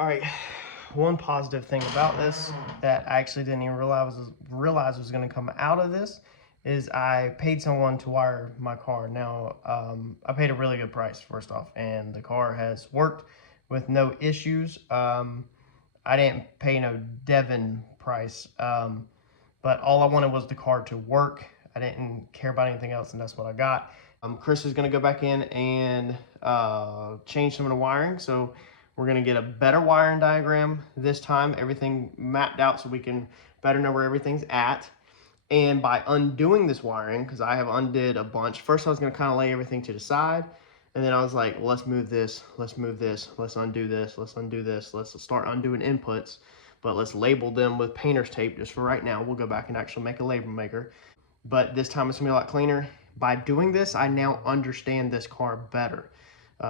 All right, one positive thing about this that I actually didn't even realize was going to come out of this is I paid someone to wire my car. Now, I paid a really good price, first off, and the car has worked with no issues. I didn't pay no Devon price, but all I wanted was the car to work. I didn't care about anything else, and that's what I got. Chris is going to go back in and change some of the wiring. So we're going to get a better wiring diagram this time, everything mapped out so we can better know where everything's at. And by undoing this wiring, because I have undid a bunch, first I was going to kind of lay everything to the side. And then I was like, let's move this, let's move this, let's undo this, let's undo this, let's start undoing inputs. But let's label them with painter's tape just for right now. We'll go back and actually make a label maker. But this time it's going to be a lot cleaner. By doing this, I now understand this car better,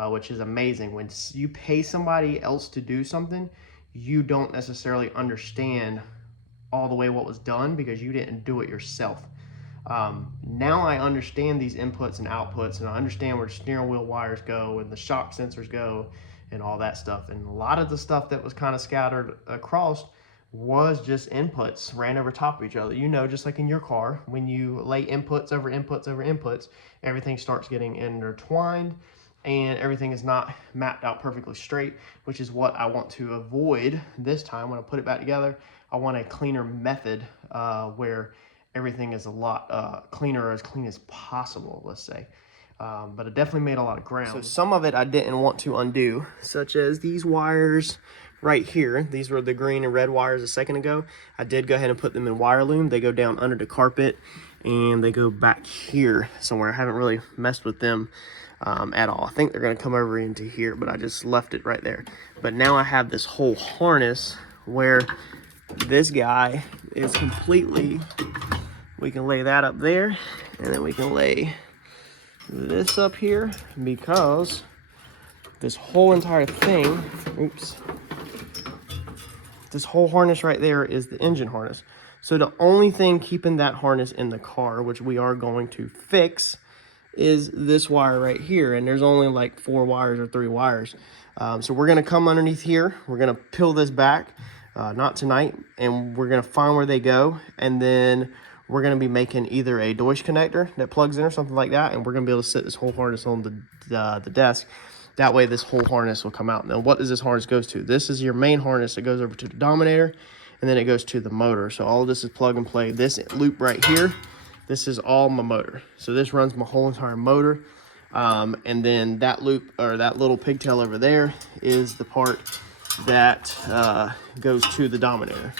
which is amazing. When you pay somebody else to do something, you don't necessarily understand all the way what was done because you didn't do it yourself. Now I understand these inputs and outputs, and I understand where the steering wheel wires go and the shock sensors go and all that stuff. And a lot of the stuff that was kind of scattered across was just inputs ran over top of each other. You know, just like in your car, when you lay inputs over inputs over inputs, everything starts getting intertwined and everything is not mapped out perfectly straight, which is what I want to avoid this time. When I put it back together, I want a cleaner method where everything is a lot cleaner, or as clean as possible, let's say. But it definitely made a lot of ground. So some of it I didn't want to undo, such as these wires right here. These were the green and red wires a second ago. I did go ahead and put them in wire loom. They go down under the carpet and they go back here somewhere. I haven't really messed with them at all. I think they're going to come over into here, but I just left it right there. But now I have this whole harness where this guy is completely, we can lay that up there, and then we can lay this up here, because this whole entire thing, this whole harness right there is the engine harness. So the only thing keeping that harness in the car, which we are going to fix, is this wire right here. And there's only like 4 wires or 3 wires. So we're going to come underneath here. We're going to peel this back, not tonight, and we're going to find where they go. And then we're going to be making either a Deutsch connector that plugs in or something like that. And we're going to be able to set this whole harness on the desk. That way this whole harness will come out. Now, what does this harness goes to? This is your main harness that goes over to the Dominator, and then it goes to the motor. So all of this is plug and play. This loop right here, this is all my motor. So this runs my whole entire motor. And then that loop, or that little pigtail over there, is the part that goes to the Dominator.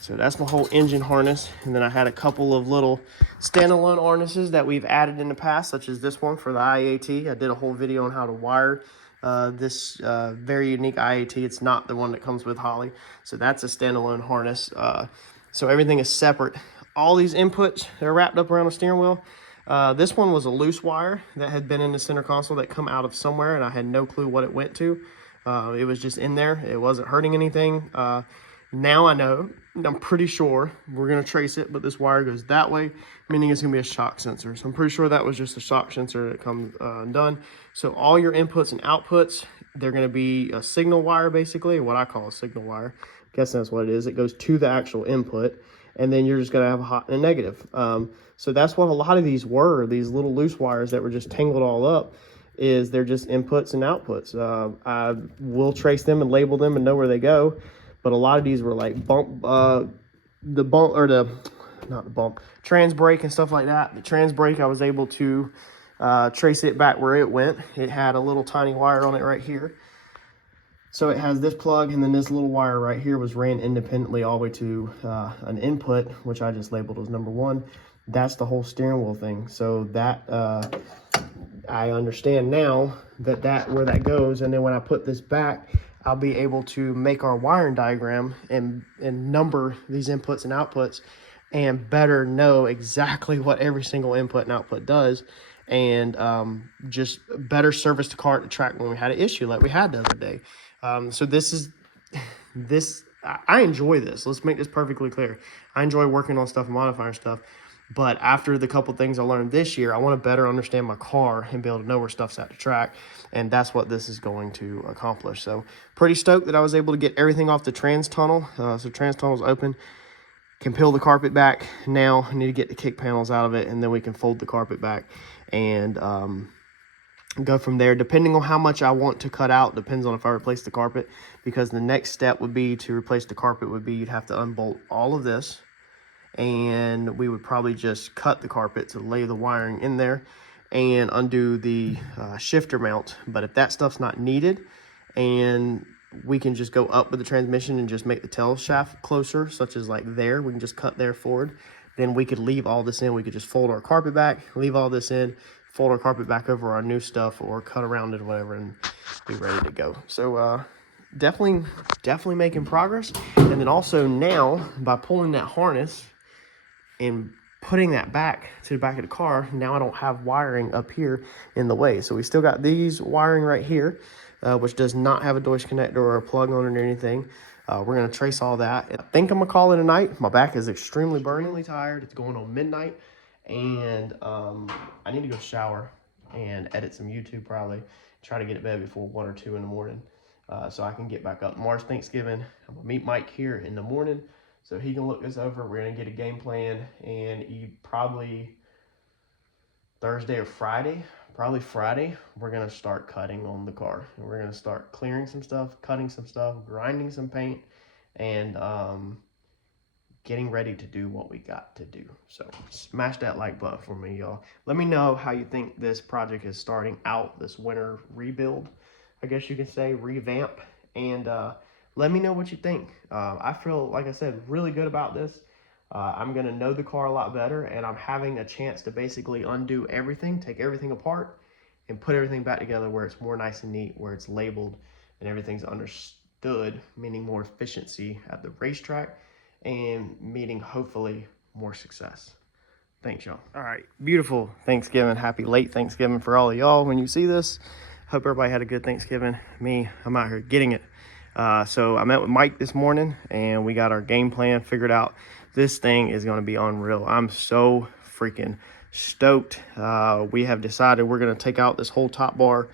So that's my whole engine harness. And then I had a couple of little standalone harnesses that we've added in the past, such as this one for the IAT. I did a whole video on how to wire this very unique IAT. It's not the one that comes with Holly. So that's a standalone harness. So everything is separate. All these inputs are wrapped up around the steering wheel. This one was a loose wire that had been in the center console that come out of somewhere, and I had no clue what it went to. It was just in there. It wasn't hurting anything. Now I know, I'm pretty sure we're going to trace it, but this wire goes that way, meaning it's going to be a shock sensor. So I'm pretty sure that was just a shock sensor that comes undone. So all your inputs and outputs, they're going to be a signal wire, basically, what I call a signal wire. I guess that's what it is. It goes to the actual input, and then you're just going to have a hot and a negative. So that's what a lot of these were, these little loose wires that were just tangled all up. Is they're just inputs and outputs. I will trace them and label them and know where they go. But a lot of these were like trans brake and stuff like that. The trans brake, I was able to trace it back where it went. It had a little tiny wire on it right here. So it has this plug, and then this little wire right here was ran independently all the way to an input, which I just labeled as number 1. That's the whole steering wheel thing. So that I understand now that where that goes. And then when I put this back, I'll be able to make our wiring diagram and number these inputs and outputs and better know exactly what every single input and output does, and just better service the car at the track when we had an issue like we had the other day. So I enjoy this. Let's make this perfectly clear. I enjoy working on stuff and modifying stuff, But after the couple things I learned this year, I want to better understand my car and be able to know where stuff's at the track. And that's what this is going to accomplish. So pretty stoked that I was able to get everything off the trans tunnel. So trans tunnel's open. Can peel the carpet back. Now I need to get the kick panels out of it, and then we can fold the carpet back and go from there. Depending on how much I want to cut out, depends on if I replace the carpet, because the next step would be to replace the carpet would be you'd have to unbolt all of this, and we would probably just cut the carpet to lay the wiring in there and undo the shifter mount. But if that stuff's not needed, and we can just go up with the transmission and just make the tail shaft closer, such as like there, we can just cut there forward, then we could leave all this in. We could just fold our carpet back, leave all this in, fold our carpet back over our new stuff, or cut around it or whatever, and be ready to go. So definitely making progress. And then also now, by pulling that harness and putting that back to the back of the car, now I don't have wiring up here in the way. So we still got these wiring right here, which does not have a Deutsch connector or a plug on it or anything. We're going to trace all that. I think I'm going to call it a night. My back is extremely burningly tired. It's going on midnight, and I need to go shower and edit some YouTube, probably try to get to bed before 1 or 2 in the morning, so I can get back up. Tomorrow's Thanksgiving. I'm going to meet Mike here in the morning so he can look this over. We're going to get a game plan, and probably Thursday or Friday, probably Friday, we're going to start cutting on the car. And we're going to start clearing some stuff, cutting some stuff, grinding some paint, and getting ready to do what we got to do. So smash that like button for me, y'all. Let me know how you think this project is starting out, this winter rebuild, I guess you can say, revamp. And let me know what you think. I feel, like I said, really good about this. I'm going to know the car a lot better, and I'm having a chance to basically undo everything, take everything apart, and put everything back together where it's more nice and neat, where it's labeled and everything's understood, meaning more efficiency at the racetrack and meaning hopefully more success. Thanks, y'all. All right, beautiful Thanksgiving. Happy late Thanksgiving for all of y'all when you see this. Hope everybody had a good Thanksgiving. Me, I'm out here getting it. So I met with Mike this morning, and we got our game plan figured out. This thing is going to be unreal. I'm so freaking stoked. We have decided we're going to take out this whole top bar.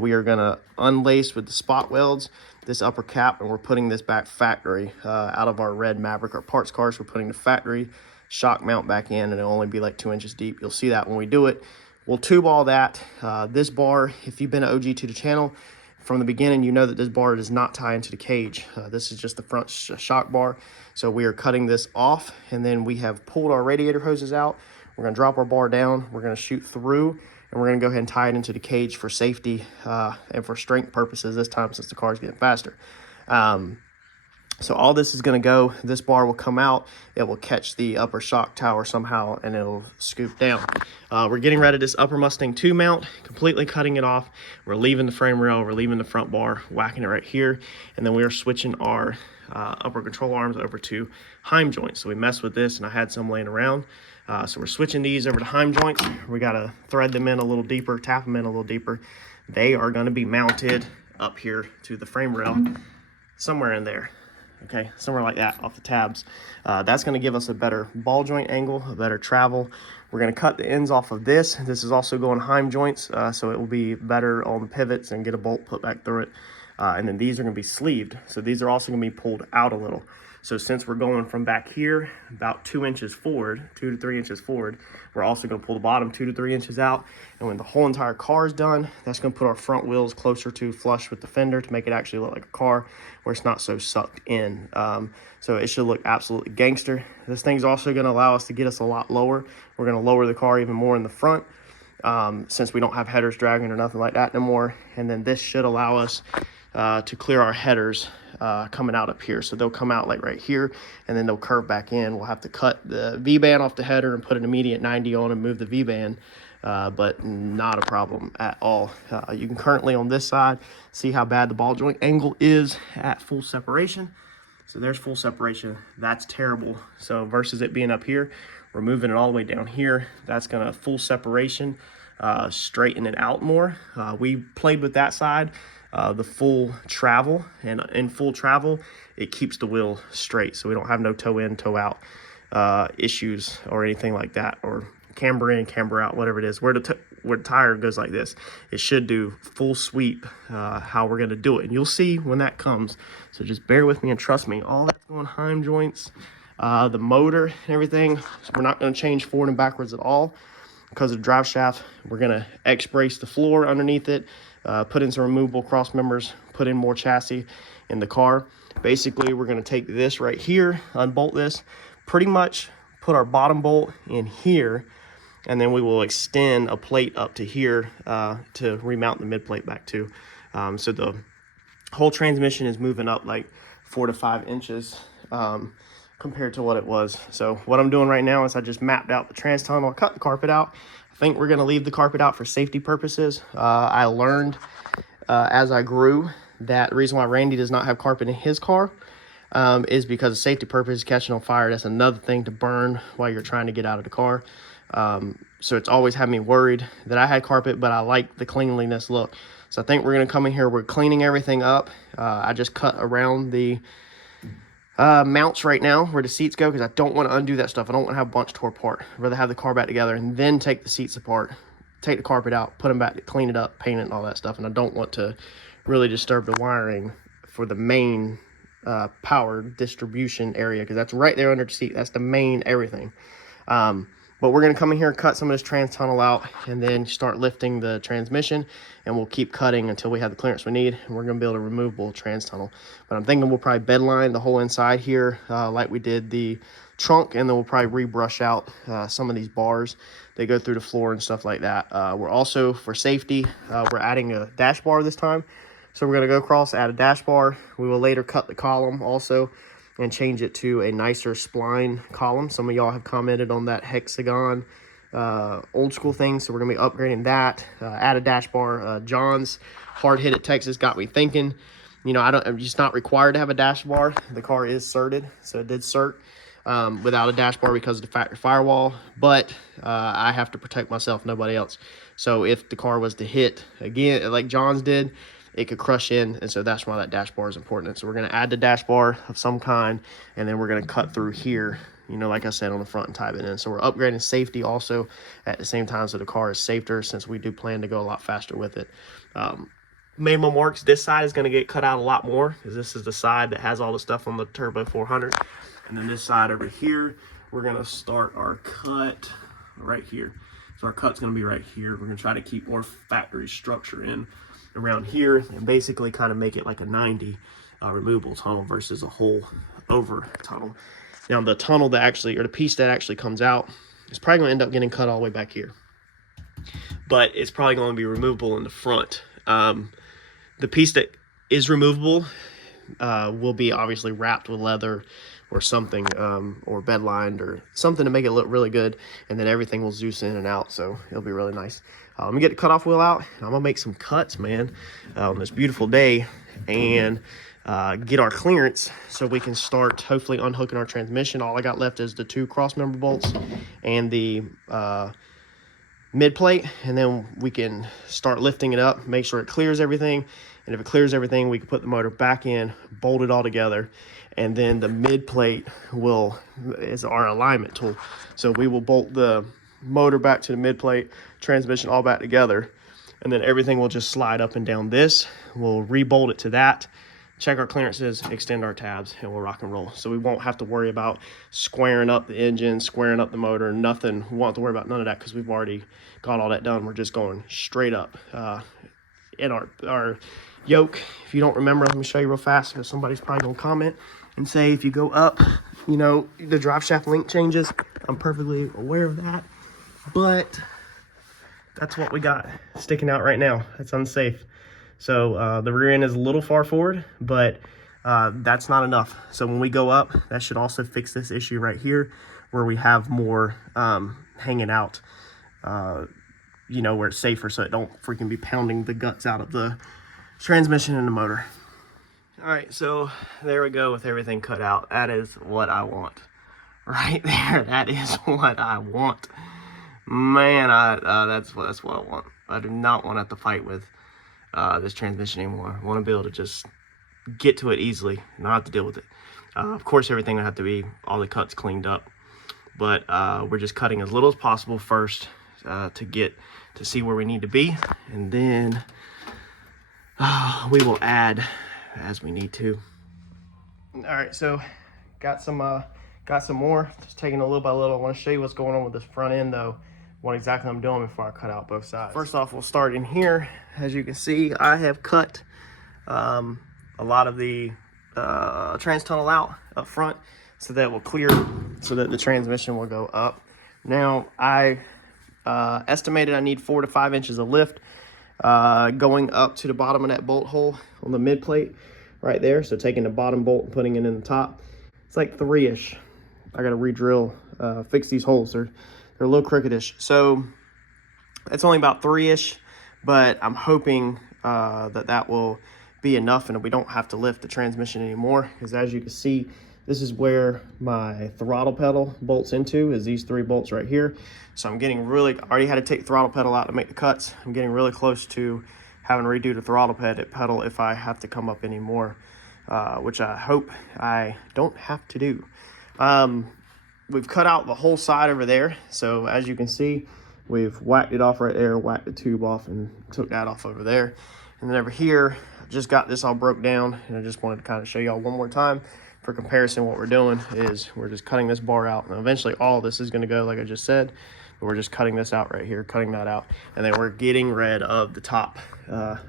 We are going to unlace with the spot welds this upper cap, and we're putting this back factory out of our red Maverick, our parts cars. We're putting the factory shock mount back in, and it'll only be like 2 inches deep. You'll see that when we do it. We'll tube all that. This bar, if you've been an OG to the channel from the beginning, you know that this bar does not tie into the cage. This is just the front shock bar. So we are cutting this off, and then we have pulled our radiator hoses out. We're going to drop our bar down. We're going to shoot through, and we're going to go ahead and tie it into the cage for safety and for strength purposes this time, since the car is getting faster. So all this is going to go, this bar will come out, it will catch the upper shock tower somehow, and it'll scoop down. We're getting rid of this upper Mustang 2 mount, completely cutting it off. We're leaving the frame rail, we're leaving the front bar, whacking it right here, and then we are switching our upper control arms over to Heim joints. So we messed with this, and I had some laying around. So we're switching these over to Heim joints. We got to thread them in a little deeper, tap them in a little deeper. They are going to be mounted up here to the frame rail, somewhere in there. Okay, somewhere like that off the tabs. That's going to give us a better ball joint angle, a better travel. We're going to cut the ends off of this. This is also going Heim joints, so it will be better on the pivots and get a bolt put back through it. And then these are going to be sleeved, so these are also going to be pulled out a little. So since we're going from back here about 2 inches forward, 2 to 3 inches forward, we're also going to pull the bottom 2 to 3 inches out. And when the whole entire car is done, that's going to put our front wheels closer to flush with the fender to make it actually look like a car where it's not so sucked in. So it should look absolutely gangster. This thing's also going to allow us to get us a lot lower. We're going to lower the car even more in the front, since we don't have headers dragging or nothing like that anymore. And then this should allow us to clear our headers coming out up here. So they'll come out like right here, and then they'll curve back in. We'll have to cut the V-band off the header and put an immediate 90 on and move the V-band, but not a problem at all. You can currently on this side see how bad the ball joint angle is at full separation. So there's full separation. That's terrible. So versus it being up here, we're moving it all the way down here. That's gonna full separation, straighten it out more. We played with that side, the full travel, and in full travel it keeps the wheel straight, so we don't have no toe in, toe out. issues or anything like that, or camber in, camber out, whatever it is. Where the tire goes like this, it should do full sweep, how we're going to do it. And you'll see when that comes. So just bear with me and trust me. All that's going heim joints, the motor and everything. So we're not going to change forward and backwards at all because of the drive shaft. We're going to X-brace the floor underneath it, put in some removable cross members, put in more chassis in the car. Basically, we're going to take this right here, unbolt this, pretty much put our bottom bolt in here, and then we will extend a plate up to here to remount the mid plate back too. So the whole transmission is moving up like 4 to 5 inches compared to what it was. So what I'm doing right now is I just mapped out the trans tunnel, cut the carpet out. I think we're going to leave the carpet out for safety purposes. I learned as I grew that the reason why Randy does not have carpet in his car is because of safety purposes, catching on fire. That's another thing to burn while you're trying to get out of the car. So it's always had me worried that I had carpet, but I like the cleanliness look. So I think we're going to come in here. We're cleaning everything up. I just cut around the mounts right now where the seats go because I don't want to undo that stuff. I don't want to have a bunch tore apart. I'd rather have the car back together and then take the seats apart, take the carpet out, put them back, clean it up, paint it and all that stuff. And I don't want to really disturb the wiring for the main power distribution area, because that's right there under the seat. That's the main everything. But we're going to come in here and cut some of this trans tunnel out and then start lifting the transmission, and we'll keep cutting until we have the clearance we need, and we're going to build a removable trans tunnel. But I'm thinking we'll probably bed line the whole inside here like we did the trunk, and then we'll probably rebrush out some of these bars that go through the floor and stuff like that. We're also, for safety, we're adding a dash bar this time. So we're going to go across, add a dash bar. We will later cut the column also and change it to a nicer spline column. Some of y'all have commented on that hexagon old school thing, so we're going to be upgrading that. Add a dash bar. John's hard hit at Texas got me thinking, you know, I'm just not required to have a dash bar. The car is certed, so it did cert without a dash bar because of the factory firewall, but I have to protect myself, nobody else. So if the car was to hit again like John's did, it could crush in, and so that's why that dash bar is important. So we're going to add the dash bar of some kind, and then we're going to cut through here, you know, like I said, on the front and type it in. So we're upgrading safety also at the same time, so the car is safer, since we do plan to go a lot faster with it. Made my marks. This side is going to get cut out a lot more, because this is the side that has all the stuff on the Turbo 400. And then this side over here, we're going to start our cut right here. So our cut's going to be right here. We're going to try to keep more factory structure in around here and basically kind of make it like a 90 removable tunnel versus a whole over tunnel. Now the tunnel that actually, or the piece that actually comes out, is probably going to end up getting cut all the way back here, but it's probably going to be removable in the front. The piece that is removable will be obviously wrapped with leather or something, or bed lined or something to make it look really good, and then everything will Zeus in and out, so it'll be really nice. Let me get the cutoff wheel out, and I'm gonna make some cuts, man, on this beautiful day, and get our clearance so we can start hopefully unhooking our transmission. All I got left is the 2 cross member bolts and the mid plate, and then we can start lifting it up, make sure it clears everything, and if it clears everything, we can put the motor back in, bolt it all together, and then the mid plate is our alignment tool. So we will bolt the motor back to the mid plate, transmission all back together, and then everything will just slide up and down this. We'll rebolt it to that, check our clearances, extend our tabs, and we'll rock and roll. So we won't have to worry about squaring up the engine, squaring up the motor, nothing. We won't have to worry about none of that because we've already got all that done. We're just going straight up. In our yoke, if you don't remember, let me show you real fast, because somebody's probably gonna comment and say if you go up, you know, the drive shaft link changes. I'm perfectly aware of that, but that's what we got sticking out right now. It's unsafe. So the rear end is a little far forward, but that's not enough. So when we go up, that should also fix this issue right here, where we have more hanging out, you know, where it's safer, so it don't freaking be pounding the guts out of the transmission and the motor. All right, so there we go with everything cut out. That is what I want right there. That is what I want, man. That's what I want. I do not want to have to fight with this transmission anymore. I want to be able to just get to it easily, not have to deal with it. Of course, everything will have to be, all the cuts cleaned up. but we're just cutting as little as possible first to get to see where we need to be, and then we will add as we need to. All right, so got some more, just taking a little by little. I want to show you what's going on with this front end though, what exactly I'm doing before I cut out both sides. First off, we'll start in here. As you can see, I have cut a lot of the trans tunnel out up front so that will clear, so that the transmission will go up. Now I estimated I need 4 to 5 inches of lift going up to the bottom of that bolt hole on the mid plate right there. So taking the bottom bolt and putting it in the top, it's like 3-ish. I got to re-drill, fix these holes. They're a little crookedish. So it's only about 3-ish, but I'm hoping that will be enough and we don't have to lift the transmission anymore, because as you can see, this is where my throttle pedal bolts into, is these 3 bolts right here. So I'm getting really, I already had to take the throttle pedal out to make the cuts. I'm getting really close to having to redo the throttle pedal if I have to come up anymore, which I hope I don't have to do. We've cut out the whole side over there. So as you can see, we've whacked it off right there, whacked the tube off and took that off over there. And then over here, I just got this all broke down, and I just wanted to kind of show y'all one more time. For comparison, what we're doing is we're just cutting this bar out, and eventually all this is going to go like I just said, but we're just cutting this out right here, cutting that out, and then we're getting rid of the top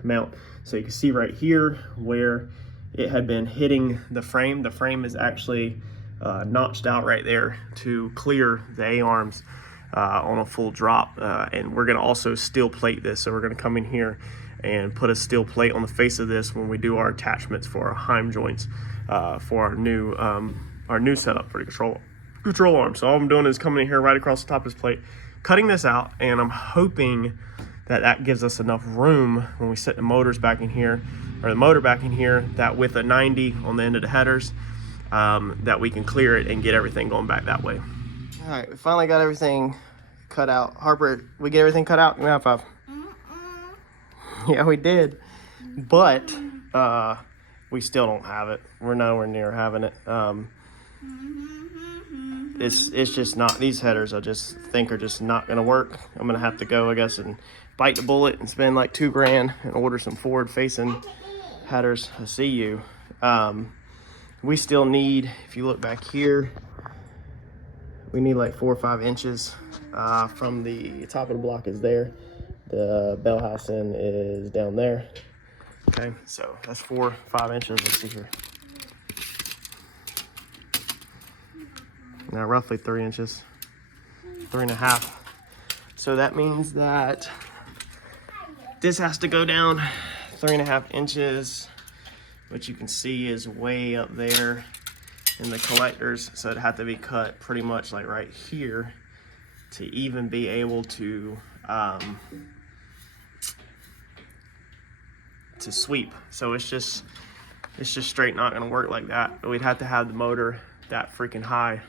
mount. So you can see right here where it had been hitting the frame. The frame is actually notched out right there to clear the A-arms on a full drop, and we're going to also steel plate this. So we're going to come in here and put a steel plate on the face of this when we do our attachments for our Heim joints for our new setup for the control arm. So all I'm doing is coming in here right across the top of this plate, cutting this out, and I'm hoping that that gives us enough room when we set the motors back in here, or the motor back in here, that with a 90 on the end of the headers, that we can clear it and get everything going back that way. All right, we finally got everything cut out. Harper, we get everything cut out? Give me a high five. Yeah, we did, but we still don't have it. We're nowhere near having it. It's just not, these headers I just think are just not gonna work. I'm gonna have to go, I guess, and bite the bullet and spend like $2 grand and order some forward facing headers. I see you. We still need, if you look back here, we need like 4 or 5 inches from the top of the block is there. The bell housing is down there. Okay, so that's 4 or 5 inches. Let's see here. Now roughly 3 inches, 3.5. So that means that this has to go down 3.5 inches, which you can see is way up there in the collectors. So it'd have to be cut pretty much like right here to even be able to sweep. So it's just straight not gonna work like that. We'd have to have the motor that freaking high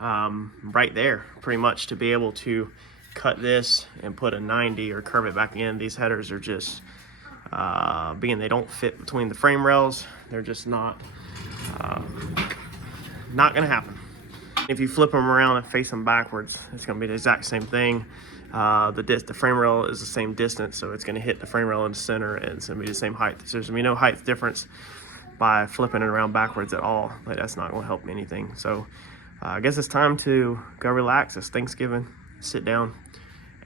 right there pretty much to be able to cut this and put a 90 or curve it back in. These headers are just being they don't fit between the frame rails, they're just not gonna happen. If you flip them around and face them backwards, it's gonna be the exact same thing. The frame rail is the same distance, so it's going to hit the frame rail in the center, and it's going to be the same height. So there's going to be no height difference by flipping it around backwards at all. Like, that's not going to help me anything. So I guess it's time to go relax. It's Thanksgiving. Sit down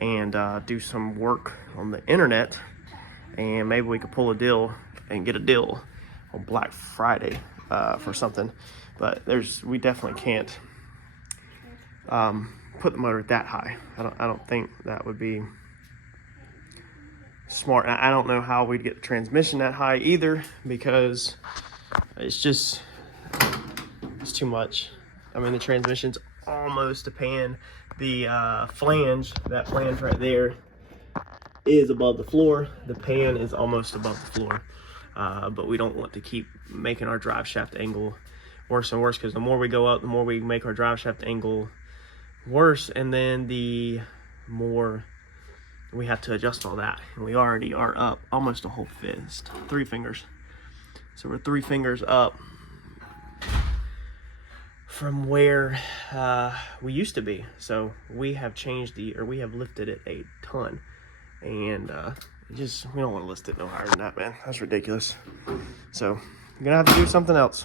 and do some work on the internet, and maybe we could pull a deal and get a deal on Black Friday for something. But we definitely can't put the motor that high. I don't think that would be smart. I don't know how we'd get the transmission that high either, because it's too much. I mean, the transmission's almost a pan. The flange, that flange right there, is above the floor. The pan is almost above the floor, but we don't want to keep making our drive shaft angle worse and worse, because the more we go up, the more we make our drive shaft angle worse, and then the more we have to adjust all that, and we already are up almost a whole fist, 3 fingers. So we're 3 fingers up from where we used to be. So we have changed we have lifted it a ton, and we don't want to lift it no higher than that, man. That's ridiculous. So I'm gonna have to do something else.